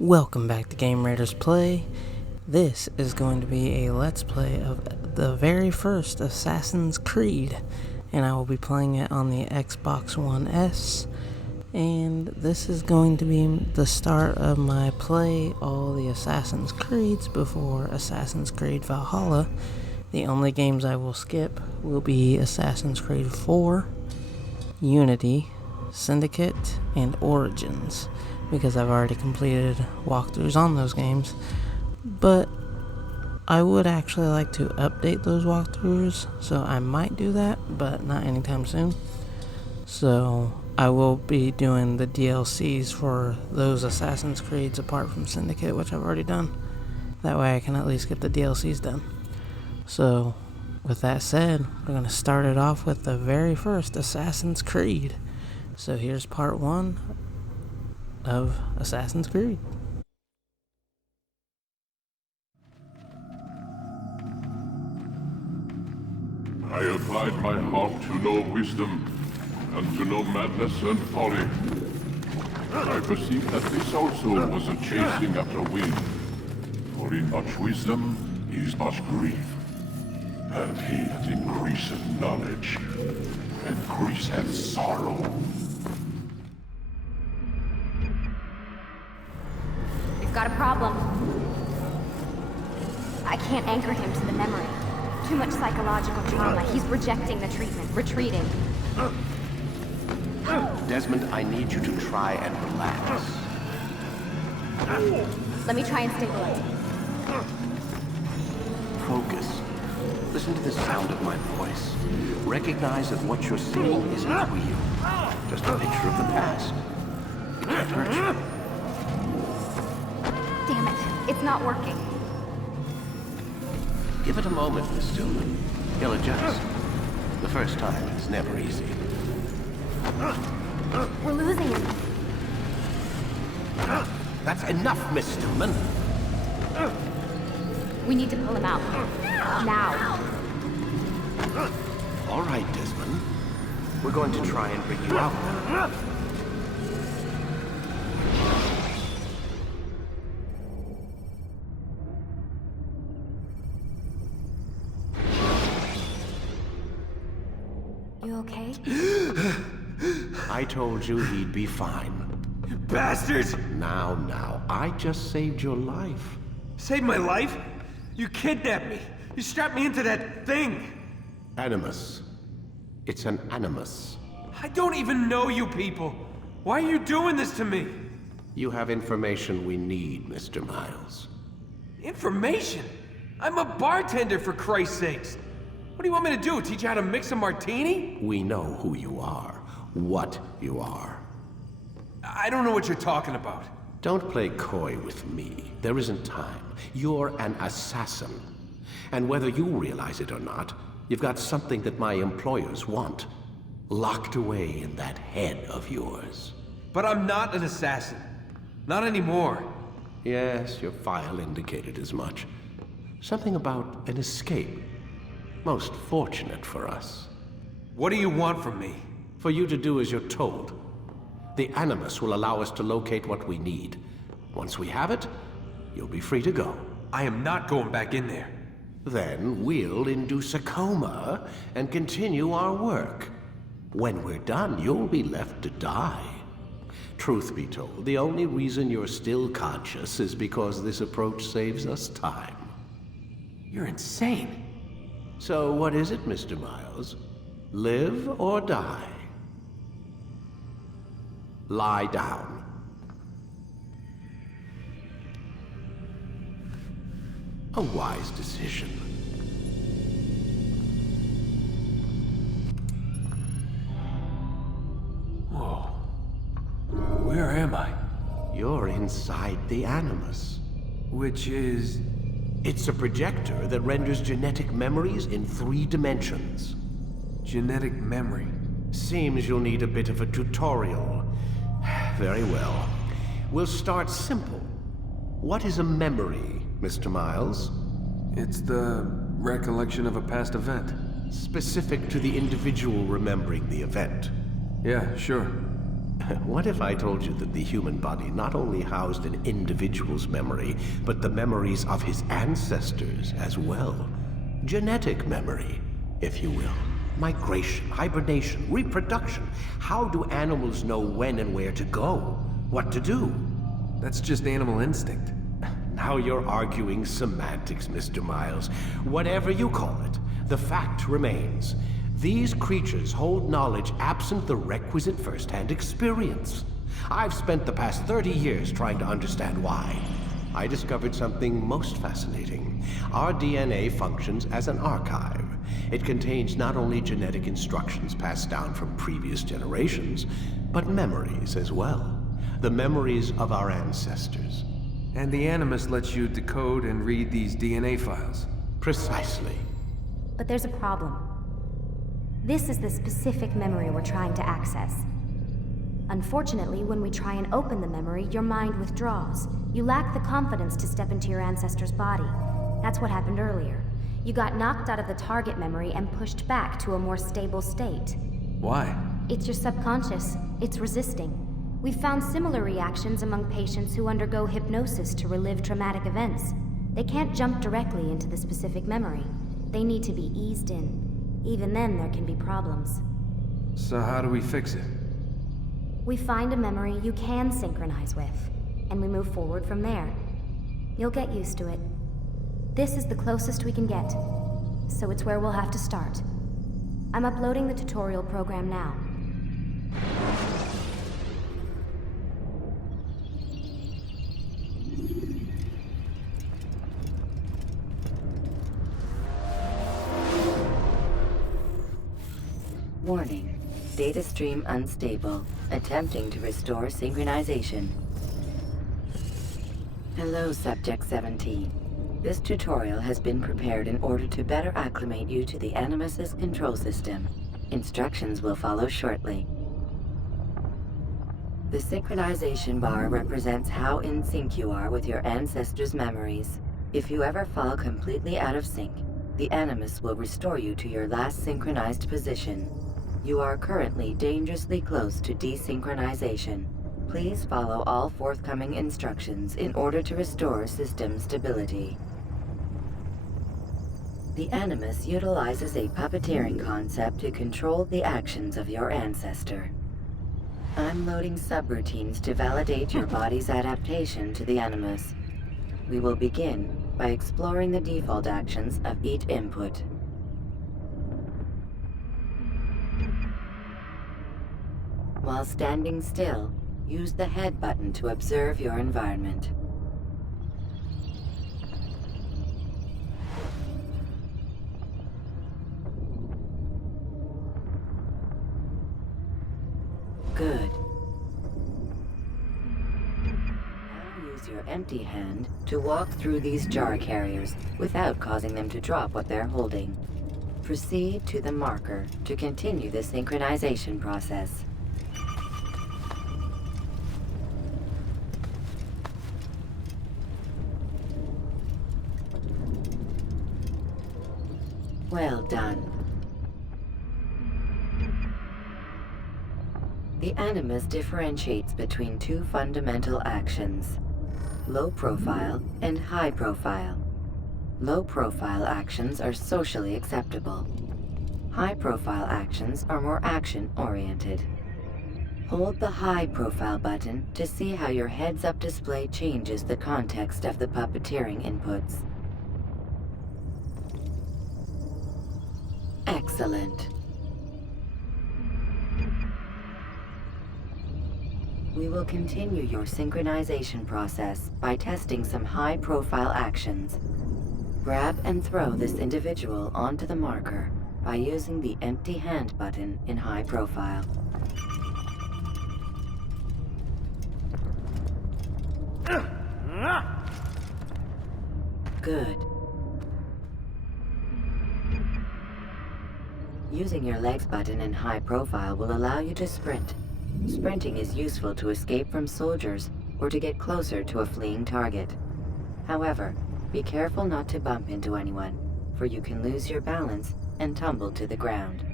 Welcome back to Game Raiders Play. This is going to be a Let's Play of the very first Assassin's Creed, and I will be playing it on the Xbox One S. And this is going to be the start of my play all the Assassin's Creeds before Assassin's Creed Valhalla. The only games I will skip will be Assassin's Creed 4, Unity, Syndicate, and Origins, because I've already completed walkthroughs on those games. But I would actually like to update those walkthroughs, so I might do that, but not anytime soon. So I will be doing the DLCs for those Assassin's Creeds apart from Syndicate, which I've already done. That way I can at least get the DLCs done. So with that said, we're going to start it off with the very first Assassin's Creed. So here's part 1 of Assassin's Creed. I applied my heart to know wisdom, and to know madness and folly. I perceived that this also was a chasing after wind. For in much wisdom is much grief, and he that increaseth knowledge increaseth sorrow. We've got a problem. I can't anchor him to the memory. Too much psychological trauma. He's rejecting the treatment, retreating. Desmond, I need you to try and relax. Let me try and stabilize him. Focus. Listen to the sound of my voice. Recognize that what you're seeing isn't real. Just a picture of the past. It can't hurt you. Damn it. It's not working. Give it a moment, Miss Stillman. He'll adjust. The first time is never easy. We're losing him. That's enough, Miss Stillman. We need to pull him out. Now. All right, Desmond. We're going to try and bring you out now. You okay? I told you he'd be fine. You bastards! Now, I just saved your life. Saved my life? You kidnapped me. You strapped me into that thing. Animus. It's an animus. I don't even know you people. Why are you doing this to me? You have information we need, Mr. Miles. Information? I'm a bartender, for Christ's sakes. What do you want me to do? Teach you how to mix a martini? We know who you are, what you are. I don't know what you're talking about. Don't play coy with me. There isn't time. You're an assassin. And whether you realize it or not, you've got something that my employers want. Locked away in that head of yours. But I'm not an assassin. Not anymore. Yes, your file indicated as much. Something about an escape. Most fortunate for us. What do you want from me? For you to do as you're told. The Animus will allow us to locate what we need. Once we have it, you'll be free to go. I am not going back in there. Then we'll induce a coma and continue our work. When we're done, you'll be left to die. Truth be told, the only reason you're still conscious is because this approach saves us time. You're insane. So what is it, Mr. Miles? Live or die? Lie down. A wise decision. Whoa. Where am I? You're inside the Animus. Which is... It's a projector that renders genetic memories in 3 dimensions. genetic memory. Seems you'll need a bit of a tutorial. Very well. We'll start simple. What is a memory, Mr. Miles? It's the recollection of a past event. Specific to the individual remembering the event. Yeah, sure. What if I told you that the human body not only housed an individual's memory, but the memories of his ancestors as well? Genetic memory, if you will. Migration, hibernation, reproduction. How do animals know when and where to go? What to do? That's just animal instinct. Now you're arguing semantics, Mr. Miles. Whatever you call it, the fact remains. These creatures hold knowledge absent the requisite first-hand experience. I've spent the past 30 years trying to understand why. I discovered something most fascinating. Our DNA functions as an archive. It contains not only genetic instructions passed down from previous generations, but memories as well. The memories of our ancestors. And the Animus lets you decode and read these DNA files. Precisely. But there's a problem. This is the specific memory we're trying to access. Unfortunately, when we try and open the memory, your mind withdraws. You lack the confidence to step into your ancestor's body. That's what happened earlier. You got knocked out of the target memory and pushed back to a more stable state. Why? It's your subconscious. It's resisting. We've found similar reactions among patients who undergo hypnosis to relive traumatic events. They can't jump directly into the specific memory. They need to be eased in. Even then, there can be problems. So how do we fix it? We find a memory you can synchronize with, and we move forward from there. You'll get used to it. This is the closest we can get, so it's where we'll have to start. I'm uploading the tutorial program now. Warning. Data stream unstable. Attempting to restore synchronization. Hello, Subject 17. This tutorial has been prepared in order to better acclimate you to the Animus's control system. Instructions will follow shortly. The synchronization bar represents how in sync you are with your ancestors' memories. If you ever fall completely out of sync, the Animus will restore you to your last synchronized position. You are currently dangerously close to desynchronization. Please follow all forthcoming instructions in order to restore system stability. The Animus utilizes a puppeteering concept to control the actions of your ancestor. I'm loading subroutines to validate your body's adaptation to the Animus. We will begin by exploring the default actions of each input. While standing still, use the head button to observe your environment. Good. Now use your empty hand to walk through these jar carriers without causing them to drop what they're holding. Proceed to the marker to continue the synchronization process. Well done. The Animus differentiates between two fundamental actions: low profile and high profile. Low profile actions are socially acceptable. High profile actions are more action-oriented. Hold the high profile button to see how your heads-up display changes the context of the puppeteering inputs. Excellent. We will continue your synchronization process by testing some high-profile actions. Grab and throw this individual onto the marker by using the empty hand button in high profile. Good. Using your legs button in high profile will allow you to sprint. Sprinting is useful to escape from soldiers or to get closer to a fleeing target. However, be careful not to bump into anyone, for you can lose your balance and tumble to the ground.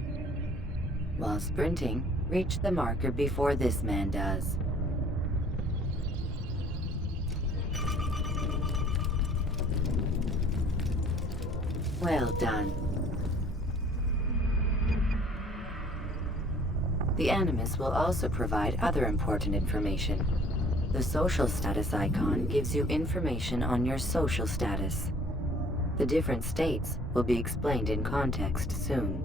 While sprinting, Reach the marker before this man does. Well done. The Animus will also provide other important information. The social status icon gives you information on your social status. The different states will be explained in context soon.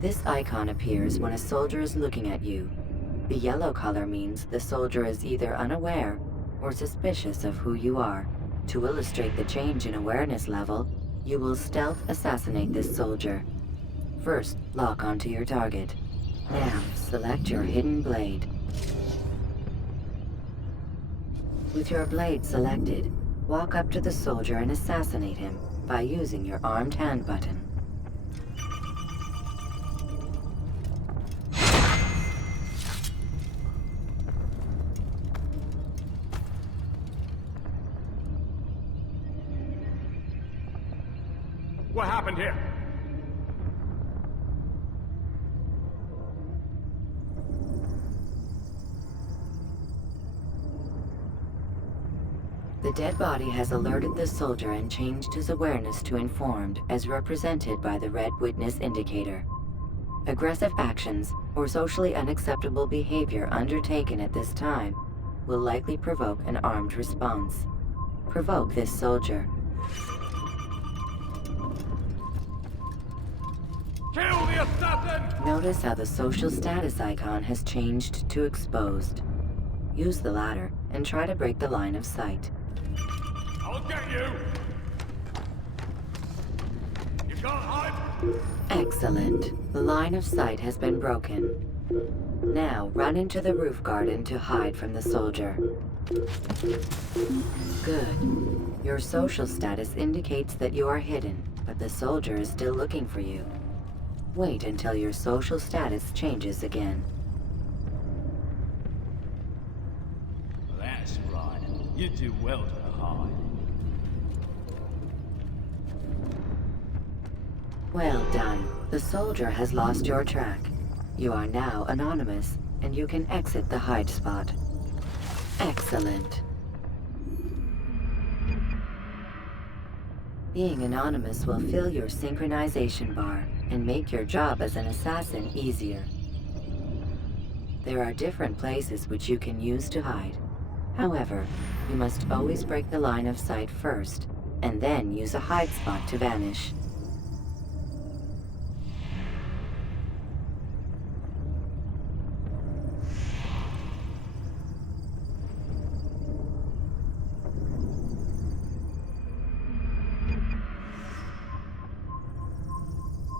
This icon appears when a soldier is looking at you. The yellow color means the soldier is either unaware or suspicious of who you are. To illustrate the change in awareness level, you will stealth assassinate this soldier. First, lock onto your target. Now, select your hidden blade. With your blade selected, walk up to the soldier and assassinate him by using your armed hand button. What happened here? The dead body has alerted the soldier and changed his awareness to informed, as represented by the red witness indicator. Aggressive actions or socially unacceptable behavior undertaken at this time will likely provoke an armed response. Provoke this soldier. Kill the assassin! Notice how the social status icon has changed to exposed. Use the ladder and try to break the line of sight. I'll get you! You can't hide! Excellent. The line of sight has been broken. Now run into the roof garden to hide from the soldier. Good. Your social status indicates that you are hidden, but the soldier is still looking for you. Wait until your social status changes again. That's right. You do well to hide. Well done. The soldier has lost your track. You are now anonymous, and you can exit the hide spot. Excellent. Being anonymous will fill your synchronization bar and make your job as an assassin easier. There are different places which you can use to hide. However, you must always break the line of sight first, and then use a hide spot to vanish.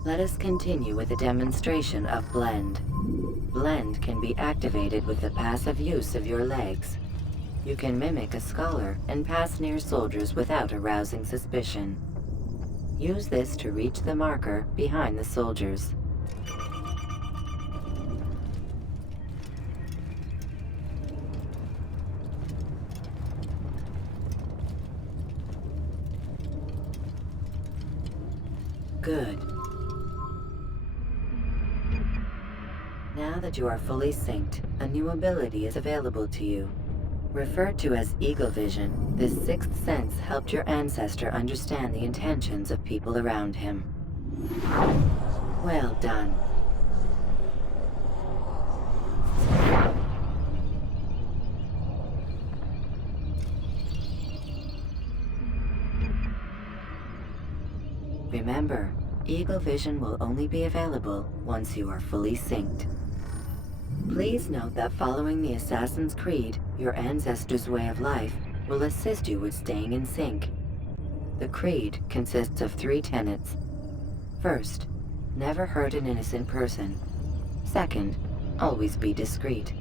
Let us continue with a demonstration of Blend. Blend can be activated with the passive use of your legs. You can mimic a scholar and pass near soldiers without arousing suspicion. Use this to reach the marker behind the soldiers. Good. Now that you are fully synced, a new ability is available to you. Referred to as Eagle Vision, this sixth sense helped your ancestor understand the intentions of people around him. Well done. Remember, Eagle Vision will only be available once you are fully synced. Please note that following the Assassin's Creed, your ancestors' way of life will assist you with staying in sync. The Creed consists of 3 tenets. First, never hurt an innocent person. Second, always be discreet.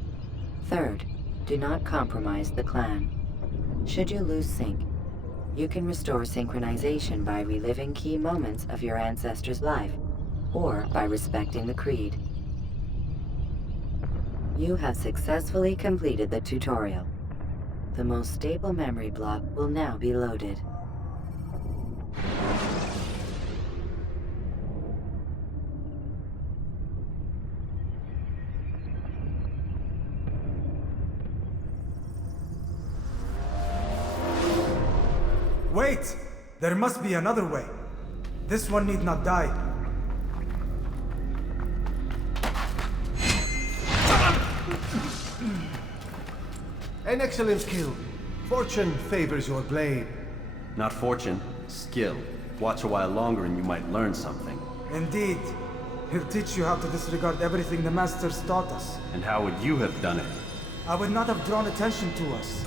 Third, do not compromise the clan. Should you lose sync, you can restore synchronization by reliving key moments of your ancestor's life, or by respecting the Creed. You have successfully completed the tutorial. The most stable memory block will now be loaded. Wait! There must be another way. This one need not die. An excellent kill. Fortune favors your blade. Not fortune, skill. Watch a while longer and you might learn something. Indeed. He'll teach you how to disregard everything the Masters taught us. And how would you have done it? I would not have drawn attention to us.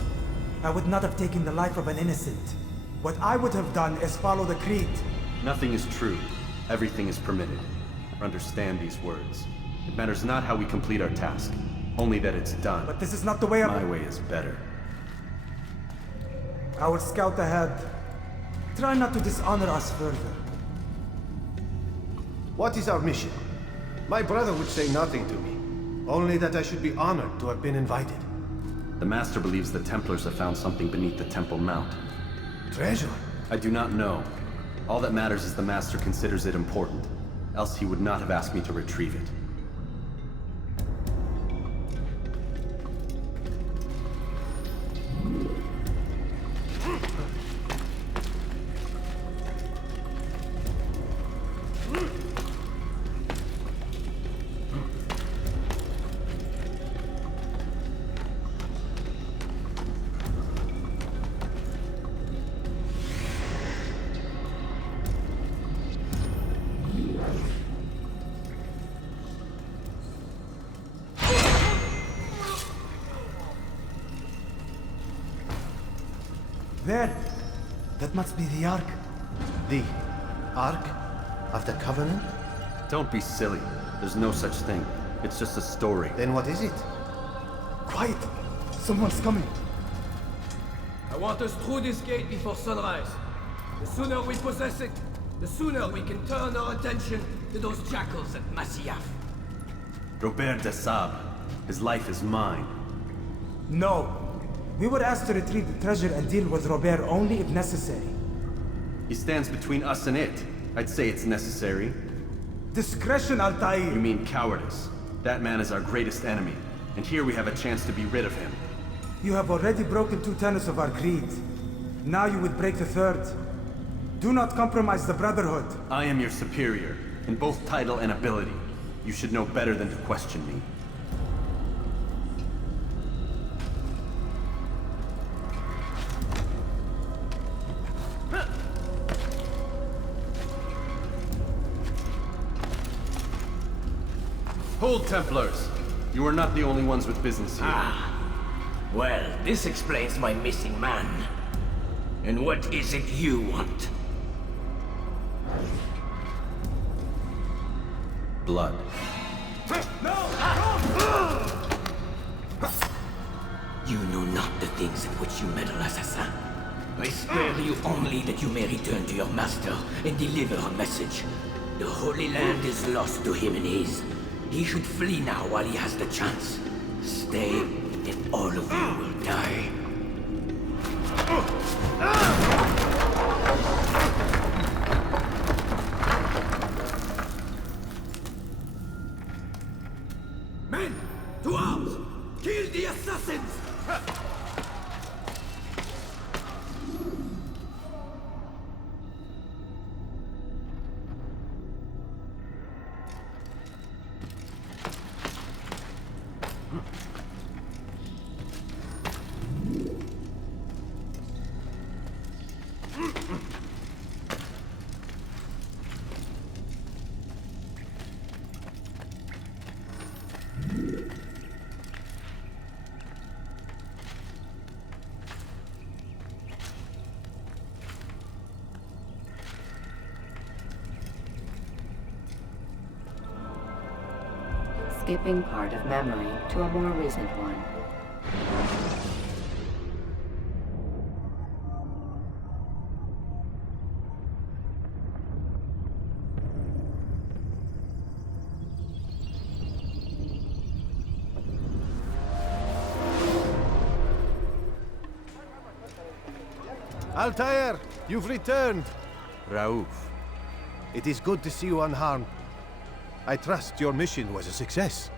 I would not have taken the life of an innocent. What I would have done is follow the creed. Nothing is true. Everything is permitted. Understand these words. It matters not how we complete our task, only that it's done. But this is not the way My way is better. I will scout ahead. Try not to dishonor us further. What is our mission? My brother would say nothing to me. Only that I should be honored to have been invited. The Master believes the Templars have found something beneath the Temple Mount. Treasure? I do not know. All that matters is the Master considers it important. Else he would not have asked me to retrieve it. There! That must be the Ark. The Ark of the Covenant? Don't be silly. There's no such thing. It's just a story. Then what is it? Quiet! Someone's coming. I want us through this gate before sunrise. The sooner we possess it, the sooner we can turn our attention to those jackals at Masyaf. Robert de Sable. His life is mine. No. We were asked to retrieve the treasure and deal with Robert only if necessary. He stands between us and it. I'd say it's necessary. Discretion, Altaïr! You mean cowardice. That man is our greatest enemy, and here we have a chance to be rid of him. You have already broken 2 tenets of our creed. Now you would break the 3rd. Do not compromise the Brotherhood. I am your superior, in both title and ability. You should know better than to question me. Hold, Templars! You are not the only ones with business here. Well, this explains my missing man. And what is it you want? Blood. You know not the things in which you meddle, assassin. I spare you only that you may return to your master and deliver a message. The Holy Land is lost to him and his. He should flee now while he has the chance. Stay, and all of you will die. Men! To arms! Kill the assassins! Skipping part of memory to a more recent one. Altaïr, you've returned. Raouf. It is good to see you unharmed. I trust your mission was a success.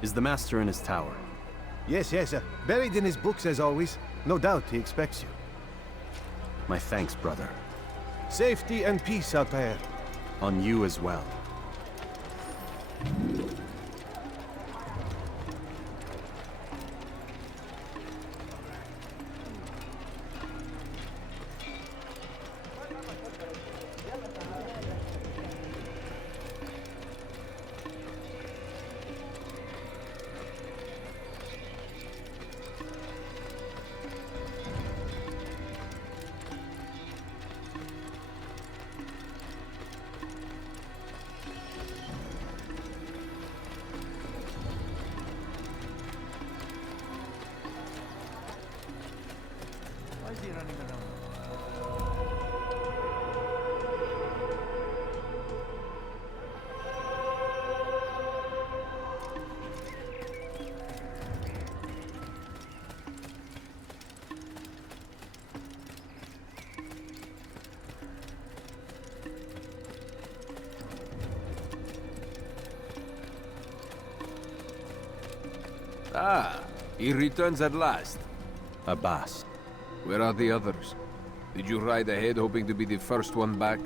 Is the Master in his tower? Yes, buried in his books as always. No doubt he expects you. My thanks, brother. Safety and peace, Altaïr. On you as well. Ah, he returns at last. Abbas. Where are the others? Did you ride ahead hoping to be the first one back?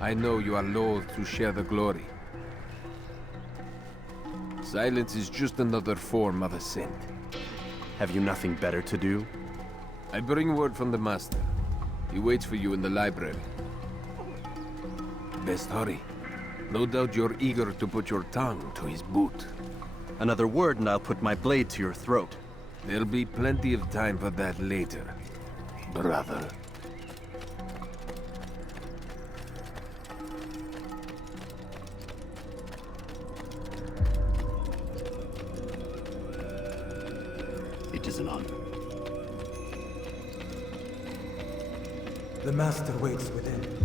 I know you are loath to share the glory. Silence is just another form of assent. Have you nothing better to do? I bring word from the Master. He waits for you in the library. Best hurry. No doubt you're eager to put your tongue to his boot. Another word and I'll put my blade to your throat. There'll be plenty of time for that later, brother. It is an honor. The Master waits within.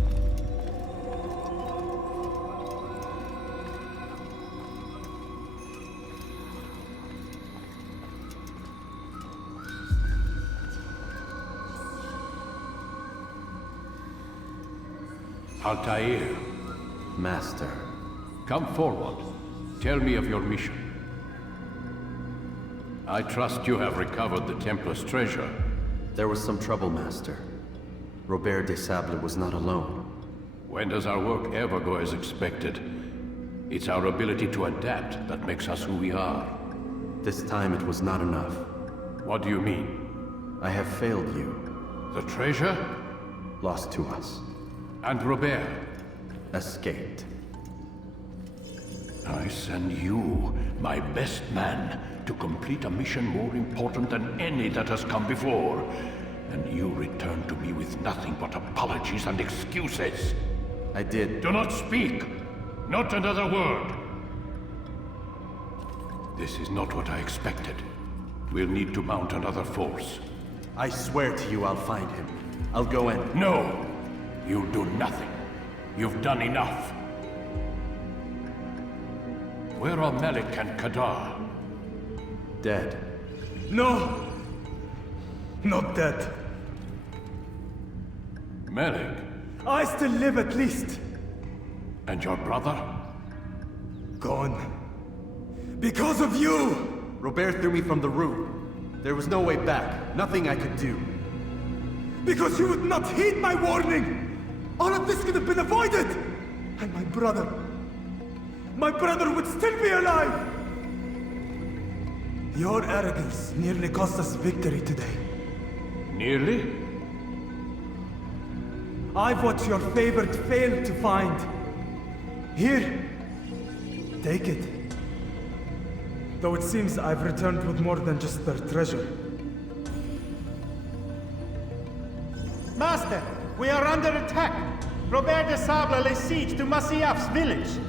Altaïr, Master. come forward. Tell me of your mission. I trust you have recovered the Templars' treasure. There was some trouble, Master. Robert de Sable was not alone. When does our work ever go as expected? It's our ability to adapt that makes us who we are. This time it was not enough. What do you mean? I have failed you. The treasure? Lost to us. And Robert? Escaped. I send you, my best man, to complete a mission more important than any that has come before. And you return to me with nothing but apologies and excuses. I did. Do not speak! Not another word! This is not what I expected. We'll need to mount another force. I swear to you I'll find him. I'll go in. No! You'll do nothing. You've done enough. Where are Melik and Kadar? Dead. No! Not dead. Melik? I still live at least. And your brother? Gone. Because of you! Robert threw me from the room. There was no way back. Nothing I could do. Because you would not heed my warning! All of this could have been avoided! And my brother would still be alive! Your arrogance nearly cost us victory today. Nearly? I've what your favorite failed to find. Here, take it. Though it seems I've returned with more than just their treasure. Master, we are under attack. Robert de Sable lays siege to Masyaf's village.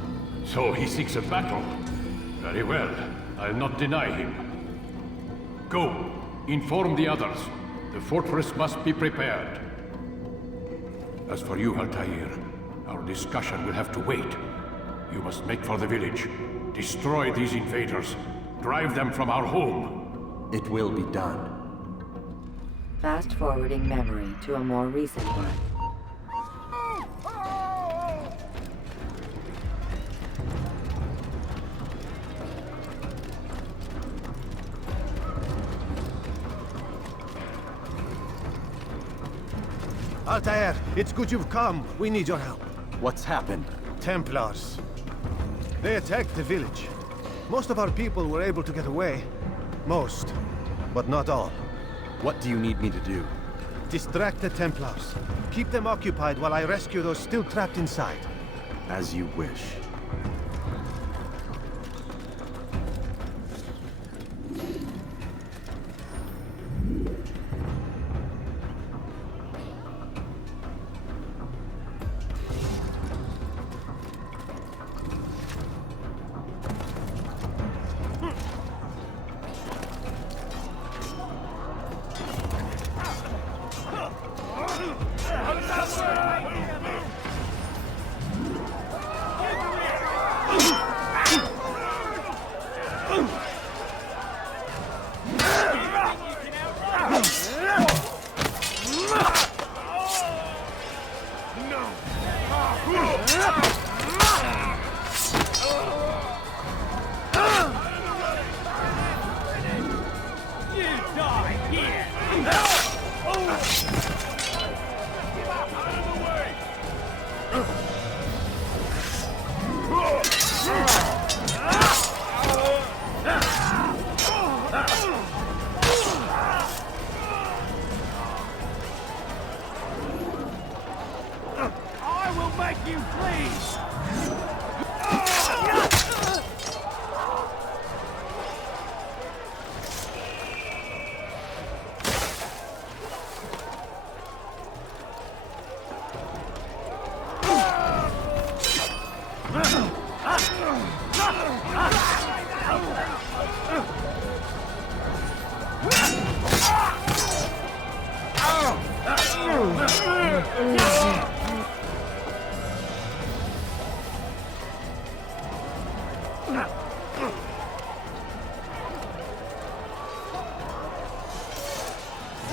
So he seeks a battle. Very well. I'll not deny him. Go. Inform the others. The fortress must be prepared. As for you, Altaïr, our discussion will have to wait. You must make for the village. Destroy these invaders. Drive them from our home. It will be done. Fast-forwarding memory to a more recent one. Altaïr, it's good you've come. We need your help. What's happened? Templars. They attacked the village. Most of our people were able to get away. Most, but not all. What do you need me to do? Distract the Templars. Keep them occupied while I rescue those still trapped inside. As you wish.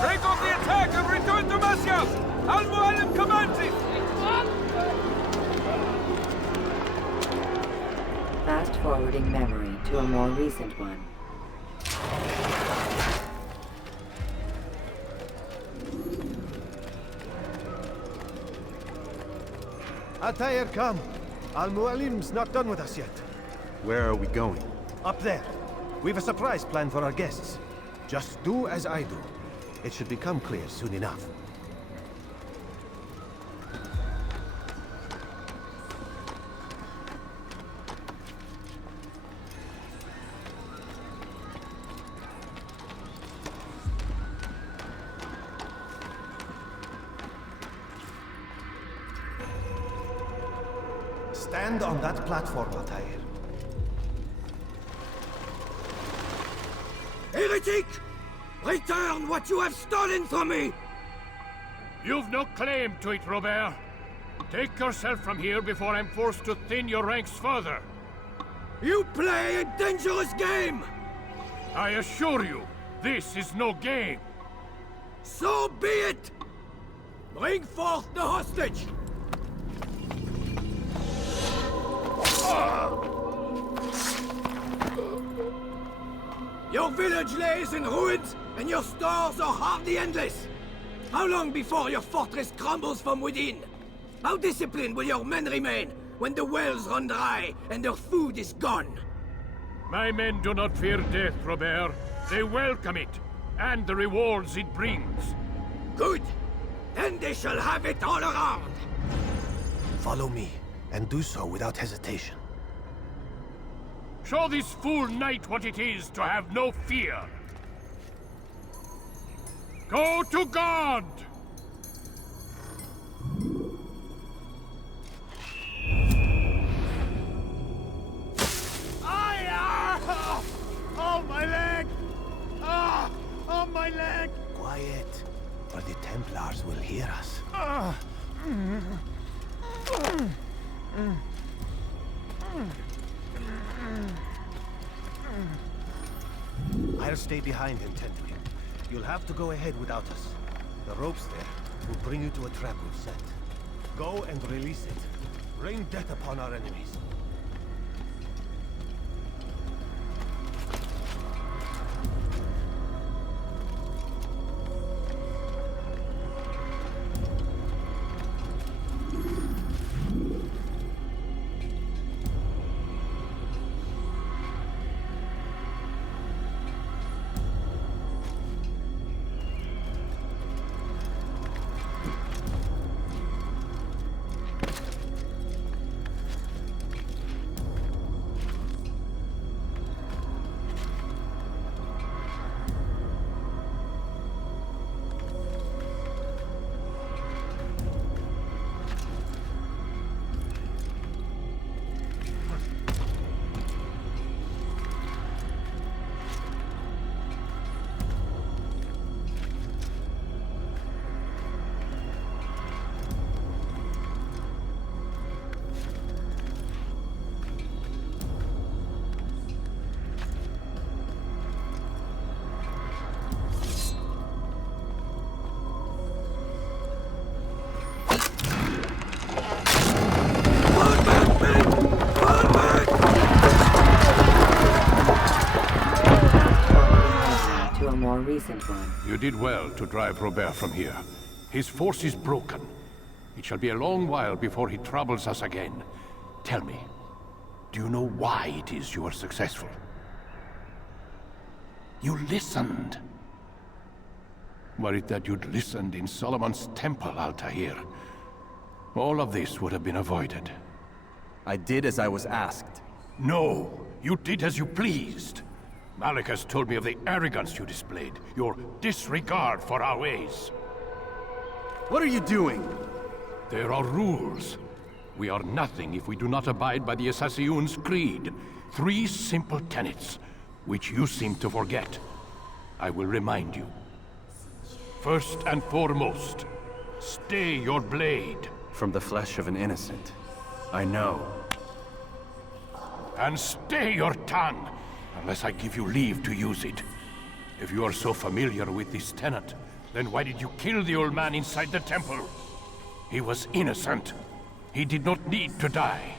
Break off the attack and return to Masyaf! Al-Mu'allim commands it! Fast-forwarding memory to a more recent one. Altaïr, come. Al-Mu'allim's not done with us yet. Where are we going? Up there. We've a surprise plan for our guests. Just do as I do. It should become clear soon enough. Stand on that platform, Altaïr. Heretic! Return what you have stolen from me! You've no claim to it, Robert. Take yourself from here before I'm forced to thin your ranks further. You play a dangerous game! I assure you, this is no game. So be it! Bring forth the hostage! Your village lays in ruins, and your stores are hardly endless. How long before your fortress crumbles from within? How disciplined will your men remain when the wells run dry and their food is gone? My men do not fear death, Robert. They welcome it, and the rewards it brings. Good. Then they shall have it all around. Follow me, and do so without hesitation. Show this fool knight what it is to have no fear. Go to God! Oh, my leg! Ah! Oh, my leg! Quiet, or the Templars will hear us. I'll stay behind him, Tentry. You'll have to go ahead without us. The ropes there will bring you to a trap we've set. Go and release it. Rain death upon our enemies. You did well to drive Robert from here. His force is broken. It shall be a long while before he troubles us again. Tell me, do you know why it is you are successful? You listened. Were it that you'd listened in Solomon's temple, Altaïr, all of this would have been avoided. I did as I was asked. No, you did as you pleased. Malik has told me of the arrogance you displayed, your disregard for our ways. What are you doing? There are rules. We are nothing if we do not abide by the Assassin's creed. 3 simple tenets, which you seem to forget. I will remind you. First and foremost, stay your blade. From the flesh of an innocent. I know. And stay your tongue, unless I give you leave to use it. If you are so familiar with this tenet, then why did you kill the old man inside the temple? He was innocent. He did not need to die.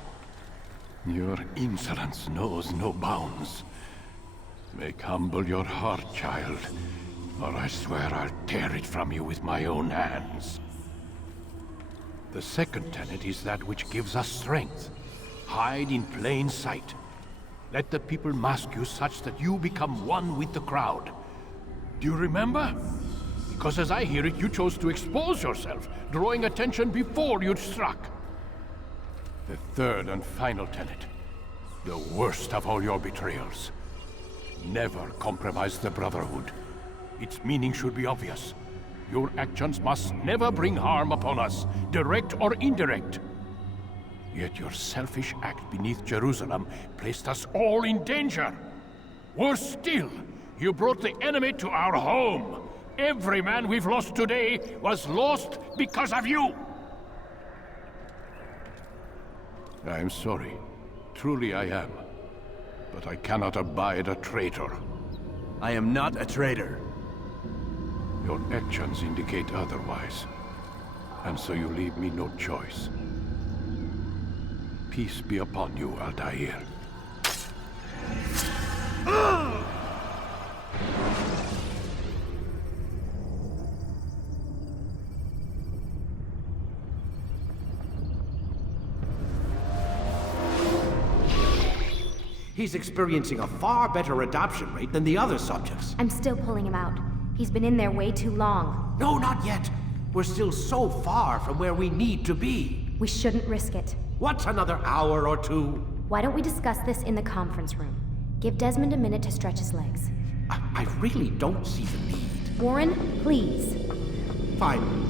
Your insolence knows no bounds. Make humble your heart, child, or I swear I'll tear it from you with my own hands. The second tenet is that which gives us strength. Hide in plain sight. Let the people mask you such that you become one with the crowd. Do you remember? Because as I hear it, you chose to expose yourself, drawing attention before you'd struck. The third and final tenet. The worst of all your betrayals. Never compromise the Brotherhood. Its meaning should be obvious. Your actions must never bring harm upon us, direct or indirect. Yet your selfish act beneath Jerusalem placed us all in danger. Worse still, you brought the enemy to our home. Every man we've lost today was lost because of you. I am sorry. Truly I am. But I cannot abide a traitor. I am not a traitor. Your actions indicate otherwise. And so you leave me no choice. Peace be upon you, Altaïr. He's experiencing a far better adoption rate than the other subjects. I'm still pulling him out. He's been in there way too long. No, not yet. We're still so far from where we need to be. We shouldn't risk it. What's another hour or two? Why don't we discuss this in the conference room? Give Desmond a minute to stretch his legs. I really don't see the need. Warren, please. Fine.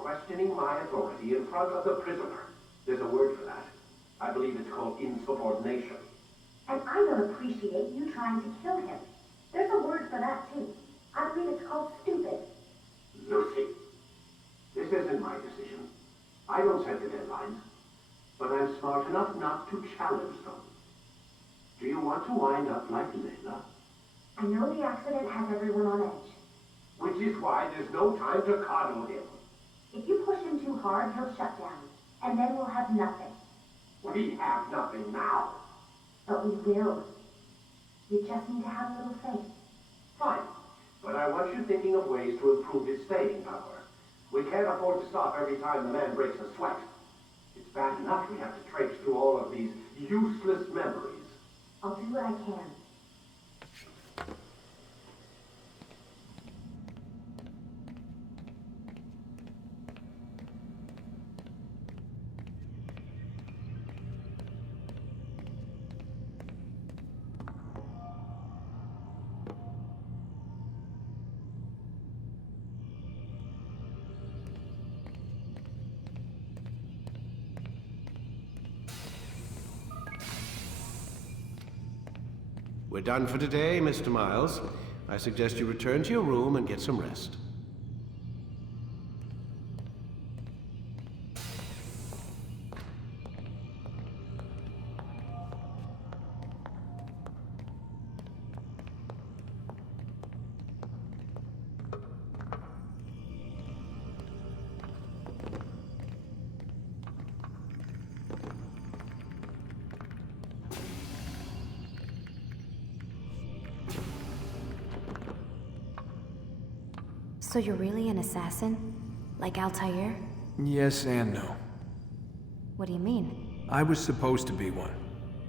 Questioning my authority in front of the prisoner. There's a word for that. I believe it's called insubordination. And I don't appreciate you trying to kill him. There's a word for that, too. I believe it's called stupid. Lucy, this isn't my decision. I don't set the deadlines. But I'm smart enough not to challenge them. Do you want to wind up like Layla? I know the accident has everyone on edge. Which is why there's no time to coddle him. If you push him too hard, he'll shut down. And then we'll have nothing. We have nothing now. But we will. You just need to have a little faith. Fine. But I want you thinking of ways to improve his staying power. We can't afford to stop every time the man breaks a sweat. It's bad enough we have to traipse through all of these useless memories. I'll do what I can. We're done for today, Mr. Miles. I suggest you return to your room and get some rest. So you're really an assassin? Like Altaïr? Yes and no. What do you mean? I was supposed to be one,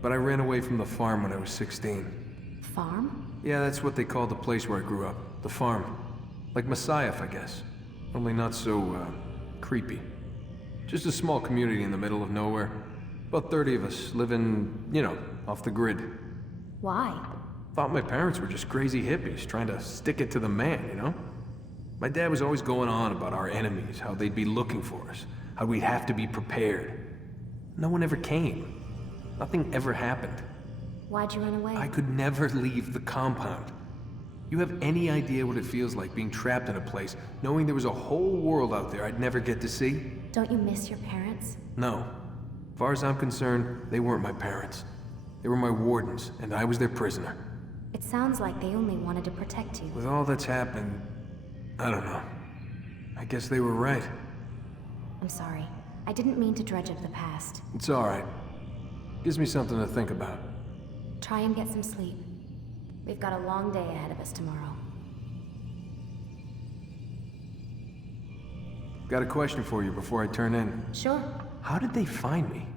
but I ran away from the farm when I was 16. Farm? Yeah, that's what they called the place where I grew up. The farm. Like Masyaf, I guess. Only not so, creepy. Just a small community in the middle of nowhere. About 30 of us, living, you know, off the grid. Why? Thought my parents were just crazy hippies, trying to stick it to the man, you know? My dad was always going on about our enemies, how they'd be looking for us, how we'd have to be prepared. No one ever came. Nothing ever happened. Why'd you run away? I could never leave the compound. You have any idea what it feels like being trapped in a place, knowing there was a whole world out there I'd never get to see? Don't you miss your parents? No. As far as I'm concerned, they weren't my parents. They were my wardens, and I was their prisoner. It sounds like they only wanted to protect you. With all that's happened, I don't know. I guess they were right. I'm sorry. I didn't mean to dredge up the past. It's alright. Gives me something to think about. Try and get some sleep. We've got a long day ahead of us tomorrow. Got a question for you before I turn in. Sure. How did they find me?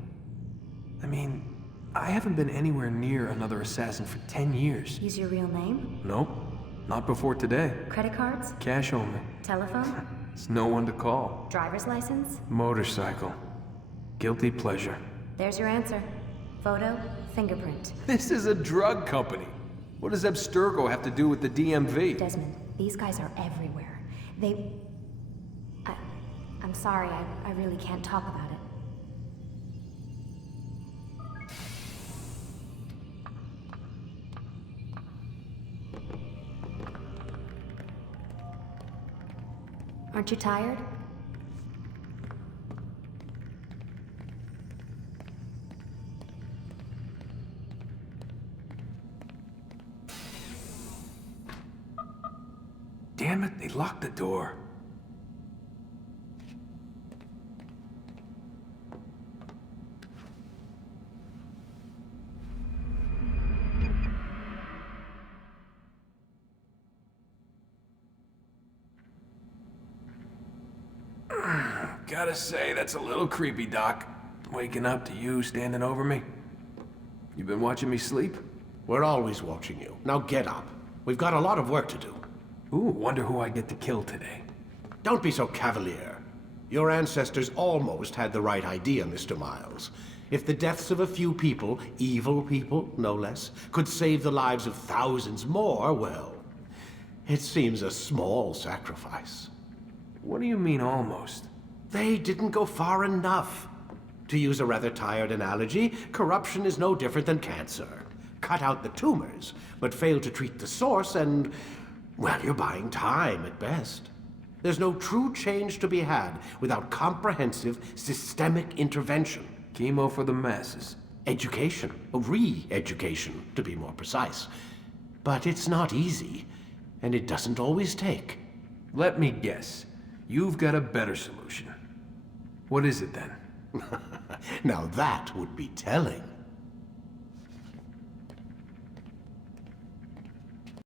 I mean, I haven't been anywhere near another assassin for 10 years. Use your real name? Nope. Not before today. Credit cards? Cash only. Telephone? It's no one to call. Driver's license? Motorcycle. Guilty pleasure. There's your answer. Photo, fingerprint. This is a drug company. What does Abstergo have to do with the DMV? Desmond, these guys are everywhere. I'm sorry, I really can't talk about it. Aren't you tired? Damn it, they locked the door. Gotta say, that's a little creepy, Doc. Waking up to you standing over me. You been watching me sleep? We're always watching you. Now get up. We've got a lot of work to do. Ooh, wonder who I get to kill today. Don't be so cavalier. Your ancestors almost had the right idea, Mr. Miles. If the deaths of a few people, evil people, no less, could save the lives of thousands more, well, it seems a small sacrifice. What do you mean, almost? They didn't go far enough. To use a rather tired analogy, corruption is no different than cancer. Cut out the tumors, but fail to treat the source and, well, you're buying time at best. There's no true change to be had without comprehensive, systemic intervention. Chemo for the masses. Education, re-education, to be more precise. But it's not easy, and it doesn't always take. Let me guess. You've got a better solution. What is it then? Now that would be telling.